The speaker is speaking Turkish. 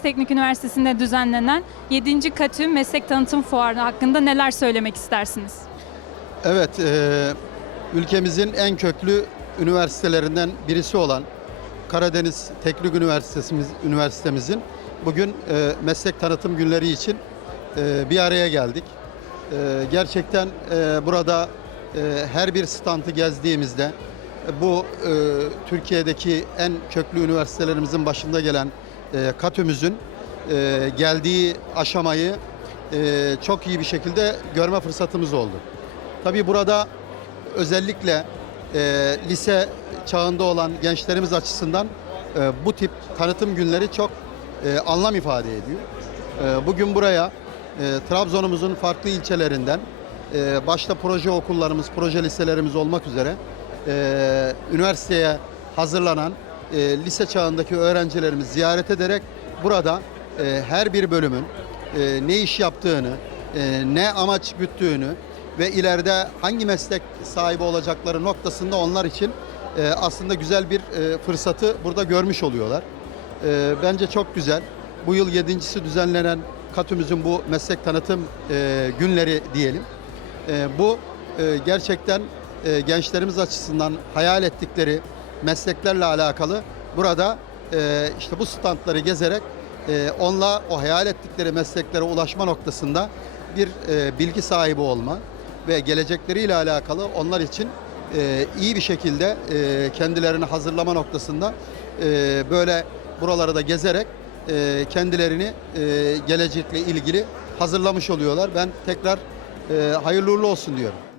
Teknik Üniversitesi'nde düzenlenen 7. Katü Meslek Tanıtım Fuarı hakkında neler söylemek istersiniz? Evet, e, ülkemizin en köklü üniversitelerinden birisi olan Karadeniz Teknik Üniversitemiz, Üniversitemizin bugün e, meslek tanıtım günleri için e, bir araya geldik. E, gerçekten e, burada e, her bir standı gezdiğimizde bu e, Türkiye'deki en köklü üniversitelerimizin başında gelen e, KATÜ'müzün e, geldiği aşamayı e, çok iyi bir şekilde görme fırsatımız oldu. Tabii burada özellikle lise çağında olan gençlerimiz açısından bu tip tanıtım günleri çok anlam ifade ediyor. Bugün buraya Trabzon'umuzun farklı ilçelerinden başta proje okullarımız, proje liselerimiz olmak üzere üniversiteye hazırlanan e, lise çağındaki öğrencilerimiz ziyaret ederek burada e, her bir bölümün e, ne iş yaptığını, e, ne amaç güttüğünü ve ileride hangi meslek sahibi olacakları noktasında onlar için e, aslında güzel bir e, fırsatı burada görmüş oluyorlar. E, bence çok güzel. Bu yıl yedincisi düzenlenen Katümüzün bu meslek tanıtım e, günleri diyelim. E, bu e, gerçekten e, gençlerimiz açısından hayal ettikleri mesleklerle alakalı burada e, işte bu standları gezerek e, onunla o hayal ettikleri mesleklere ulaşma noktasında bir e, bilgi sahibi olma ve gelecekleriyle alakalı onlar için e, iyi bir şekilde e, kendilerini hazırlama noktasında e, böyle buraları da gezerek e, kendilerini e, gelecekle ilgili hazırlamış oluyorlar. Ben tekrar e, hayırlı uğurlu olsun diyorum.